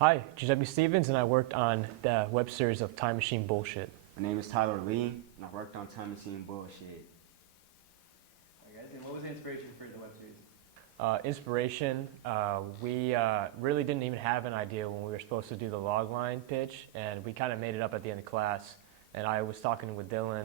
Hi, Giuseppe Stevens, and I worked on the web series of Time Machine Bullshit. My name is Tyler Lee, and I worked on Time Machine Bullshit. Alright guys, and what was the inspiration for the web series? Inspiration, we really didn't even have an idea when we were supposed to do the logline pitch, and we kind of made it up at the end of class. And I was talking with Dylan.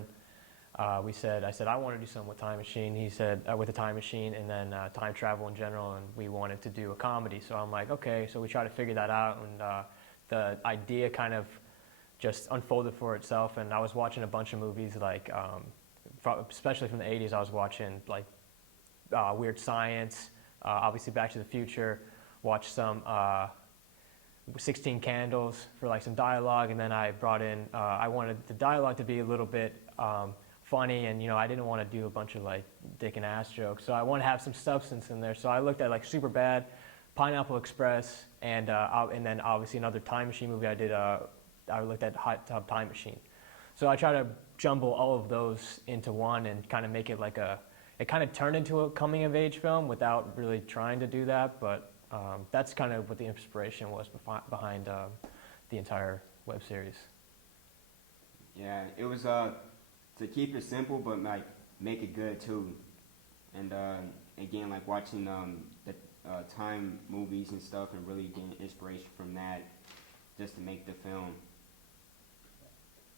I said, I want to do something with Time Machine. He said, with the Time Machine, and then time travel in general, and we wanted to do a comedy. So I'm like, okay, so we tried to figure that out, and the idea kind of just unfolded for itself. And I was watching a bunch of movies, like, especially from the 80s, I was watching, like, Weird Science, obviously Back to the Future, watched some 16 Candles for like some dialogue, and then I brought in, I wanted the dialogue to be a little bit funny, and I didn't want to do a bunch of like dick and ass jokes, so I want to have some substance in there. So I looked at like Superbad, Pineapple Express, and then obviously another Time Machine movie I did. I looked at Hot Tub Time Machine. So I try to jumble all of those into one and kind of make it like it kind of turned into a coming of age film without really trying to do that, but that's kind of what the inspiration was behind the entire web series. Yeah, it was to keep it simple, but like make it good too. And again, like watching the time movies and stuff, and really getting inspiration from that, just to make the film.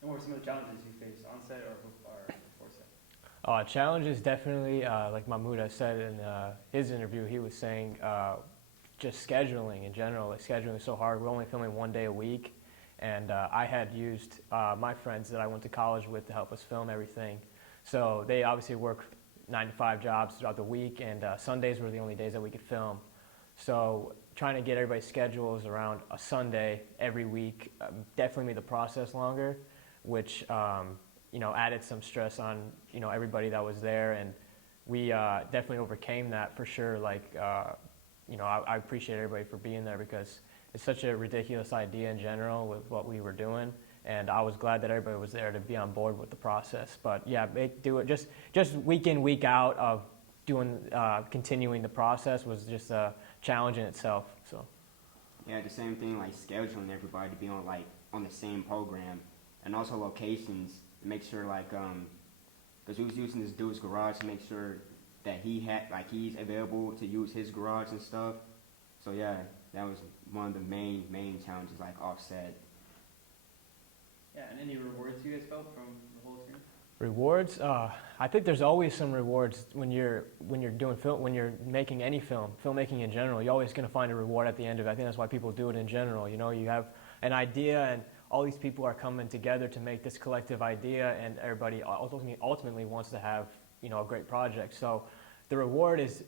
And what were some of the challenges you faced on set or before set? Challenges definitely, like Mahmoud has said in his interview, he was saying just scheduling in general. Like scheduling is so hard. We're only filming 1 day a week, and I had used my friends that I went to college with to help us film everything. So they obviously work 9 to 5 jobs throughout the week, and Sundays were the only days that we could film. So trying to get everybody's schedules around a Sunday every week definitely made the process longer, which added some stress on everybody that was there, and we definitely overcame that for sure. Like I appreciate everybody for being there, because it's such a ridiculous idea in general with what we were doing, and I was glad that everybody was there to be on board with the process. But yeah, do it just week in, week out of doing continuing the process was just a challenge in itself. So Yeah, the same thing, like scheduling everybody to be on the same program, and also locations to make sure because we was using this dude's garage to make sure that he's available to use his garage and stuff. So yeah, that was one of the main challenges, like offset. Yeah, and any rewards you guys felt from the whole experience? rewards, I think there's always some rewards when you're doing film, when you're making any filmmaking in general. You're always going to find a reward at the end of it. I think that's why people do it in general. You have an idea, and all these people are coming together to make this collective idea, and everybody ultimately wants to have a great project. So the reward is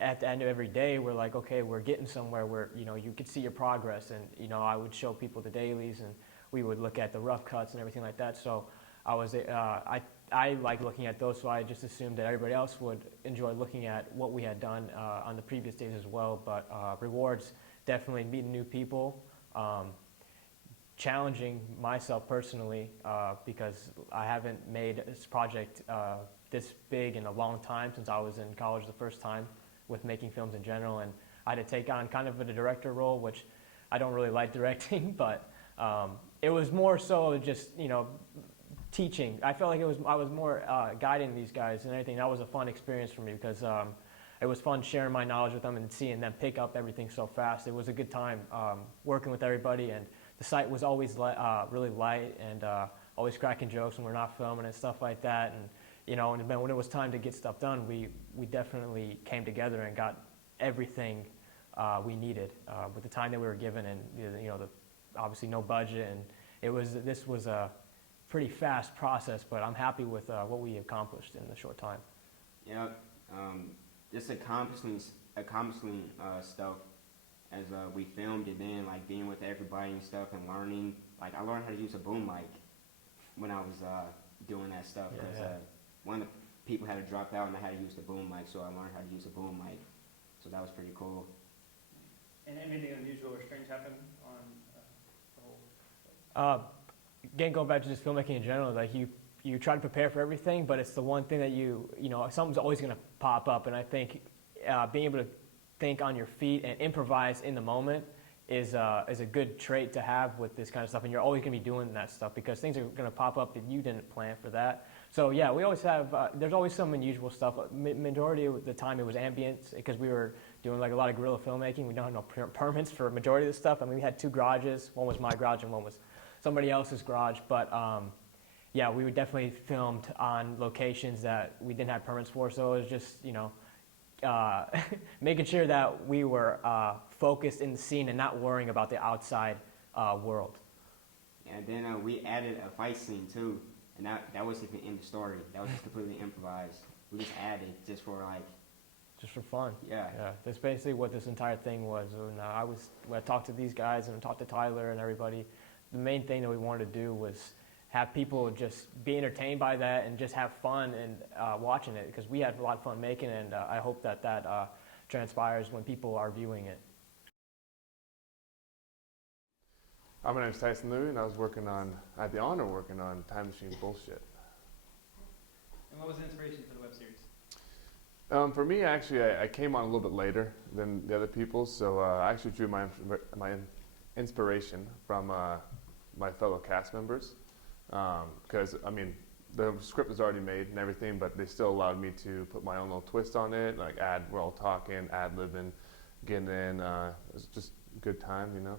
at the end of every day, we're like, okay, we're getting somewhere where you could see your progress, and I would show people the dailies, and we would look at the rough cuts and everything like that. So I like looking at those, so I just assumed that everybody else would enjoy looking at what we had done on the previous days as well. But rewards, definitely meeting new people, challenging myself personally, because I haven't made this project this big in a long time, since I was in college the first time with making films in general, and I had to take on kind of a director role, which I don't really like directing, but it was more so just teaching. I felt like I was more guiding these guys and anything. That was a fun experience for me, because it was fun sharing my knowledge with them and seeing them pick up everything so fast. It was a good time working with everybody, and the site was always really light, and always cracking jokes when we're not filming and stuff like that. And and then when it was time to get stuff done, we definitely came together and got everything we needed with the time that we were given, and obviously no budget, and this was a pretty fast process, but I'm happy with what we accomplished in the short time. Yeah, just accomplishing stuff as we filmed it, then like being with everybody and stuff, and learning. Like I learned how to use a boom mic when I was doing that stuff, because one of the people had to drop out and I had to use the boom mic, so I learned how to use a boom mic. So that was pretty cool. And anything unusual or strange happened on the whole? Again, going back to just filmmaking in general, like you try to prepare for everything, but it's the one thing that something's always going to pop up, and I think being able to think on your feet and improvise in the moment is a good trait to have with this kind of stuff, and you're always going to be doing that stuff because things are going to pop up that you didn't plan for that. So yeah, we always have. There's always some unusual stuff. Majority of the time, it was ambient because we were doing like a lot of guerrilla filmmaking. We don't have no permits for majority of the stuff. I mean, we had 2 garages. One was my garage and one was somebody else's garage. But yeah, we would definitely filmed on locations that we didn't have permits for. So it was just making sure that we were focused in the scene and not worrying about the outside world. And then we added a fight scene too, and that wasn't even in the story. That was just completely improvised. We just added just for like. Just for fun. Yeah. Yeah. That's basically what this entire thing was. And when I talked to these guys and talked to Tyler and everybody, the main thing that we wanted to do was have people just be entertained by that and just have fun and watching it, because we had a lot of fun making it, and I hope that transpires when people are viewing it. My name is Tyson Louie, and I had the honor of working on Time Machine Bullshit. And what was the inspiration for the web series? For me, actually, I came on a little bit later than the other people, so I actually drew my inspiration from my fellow cast members. Because, I mean, the script was already made and everything, but they still allowed me to put my own little twist on it, like we're all talking, ad-libbing, getting in. It was just a good time, you know.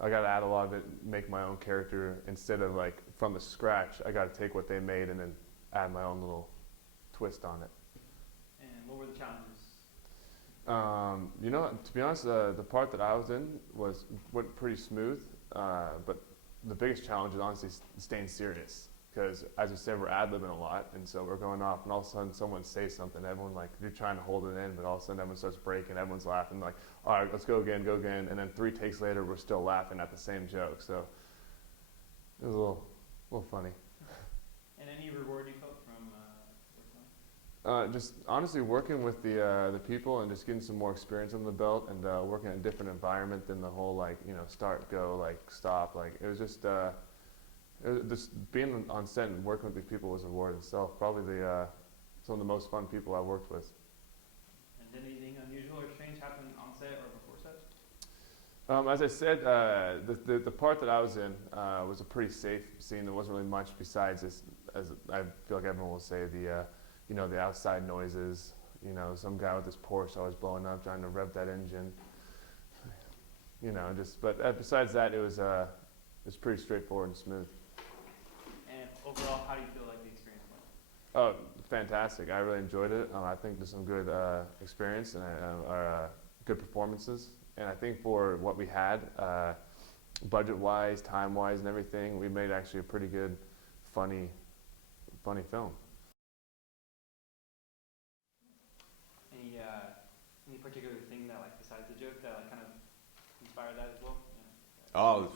I got to add a lot of it, make my own character instead of like from the scratch. I got to take what they made and then add my own little twist on it. And what were the challenges? You know, to be honest, the part that I was in went pretty smooth, but the biggest challenge is honestly staying serious, because as you said, we're ad-libbing a lot, and so we're going off, and all of a sudden someone says something, everyone like, you're trying to hold it in, but all of a sudden everyone starts breaking, everyone's laughing, like, all right, let's go again, and then 3 takes later, we're still laughing at the same joke, so it was a little funny. And any reward you felt from working on it? Just honestly working with the people and just getting some more experience on the belt, and working in a different environment than the whole like, you know, start, go, like stop, like it was just being on set and working with these people was a reward itself. Probably some of the most fun people I've worked with. And did anything unusual or strange happen on set or before set? As I said, the part that I was in was a pretty safe scene. There wasn't really much besides this, as I feel like everyone will say, you know, the outside noises, you know, some guy with his Porsche always blowing up, trying to rev that engine, you know, but besides that, it was pretty straightforward and smooth. And overall, how do you feel like the experience went? Oh, fantastic. I really enjoyed it. I think there's some good experience and good performances. And I think for what we had, budget-wise, time-wise, and everything, we made actually a pretty good, funny film. Any particular thing that, like, besides the joke, that like kind of inspired that as well? Yeah. Oh,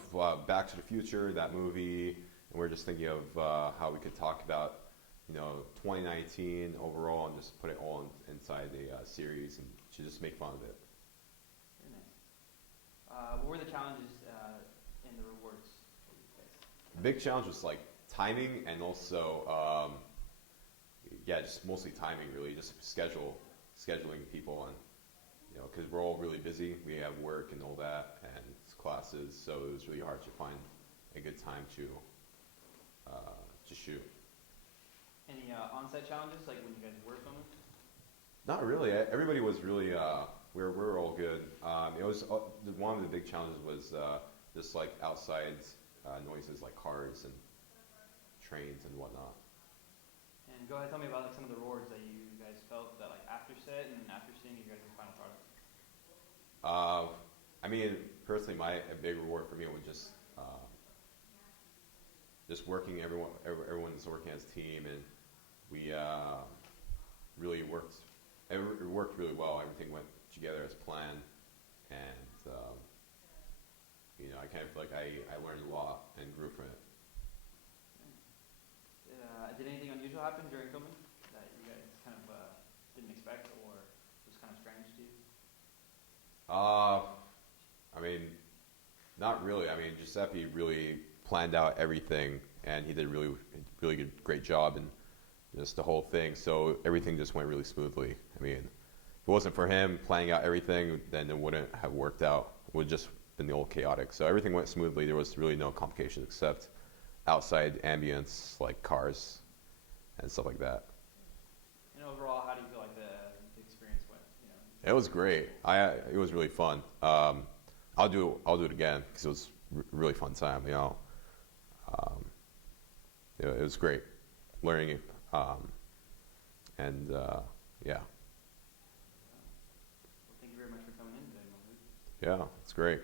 Back to the Future, that movie, and we're just thinking of how we could talk about, you know, 2019 overall, and just put it all inside the series and to just make fun of it. Very nice. What were the challenges and the rewards for you guys? The big challenge was like timing, and also, just mostly timing, really, just scheduling people on, you know, because we're all really busy. We have work and all that, and classes, so it was really hard to find a good time to shoot. Any on-set challenges, like when you guys were filming? Not really. Everybody was really. We're all good. It was one of the big challenges was just like outside noises, like cars and trains and whatnot. And go ahead, tell me about like some of the rewards that you guys felt that like after set and after seeing you guys' final product. I mean, personally, a big reward for me was just working. Everyone's working as a team, and we really worked. It worked really well. Everything went together as planned, and you know, I kind of feel like I learned a lot and grew from it. Did anything unusual happen during filming that you guys kind of didn't expect or was kind of strange to you? I mean, not really. I mean, Giuseppe really planned out everything, and he did a really great job in just the whole thing. So everything just went really smoothly. I mean, if it wasn't for him planning out everything, then it wouldn't have worked out. It would just in the old Chaotic. So everything went smoothly. There was really no complications except outside ambience like cars and stuff like that. And overall, how do you feel like the experience went? You know, It was great. It was really fun. I'll do it again because it was really fun time. You know, it was great learning it. And yeah, well, thank you very much for coming in today, Mohit. yeah, it's great.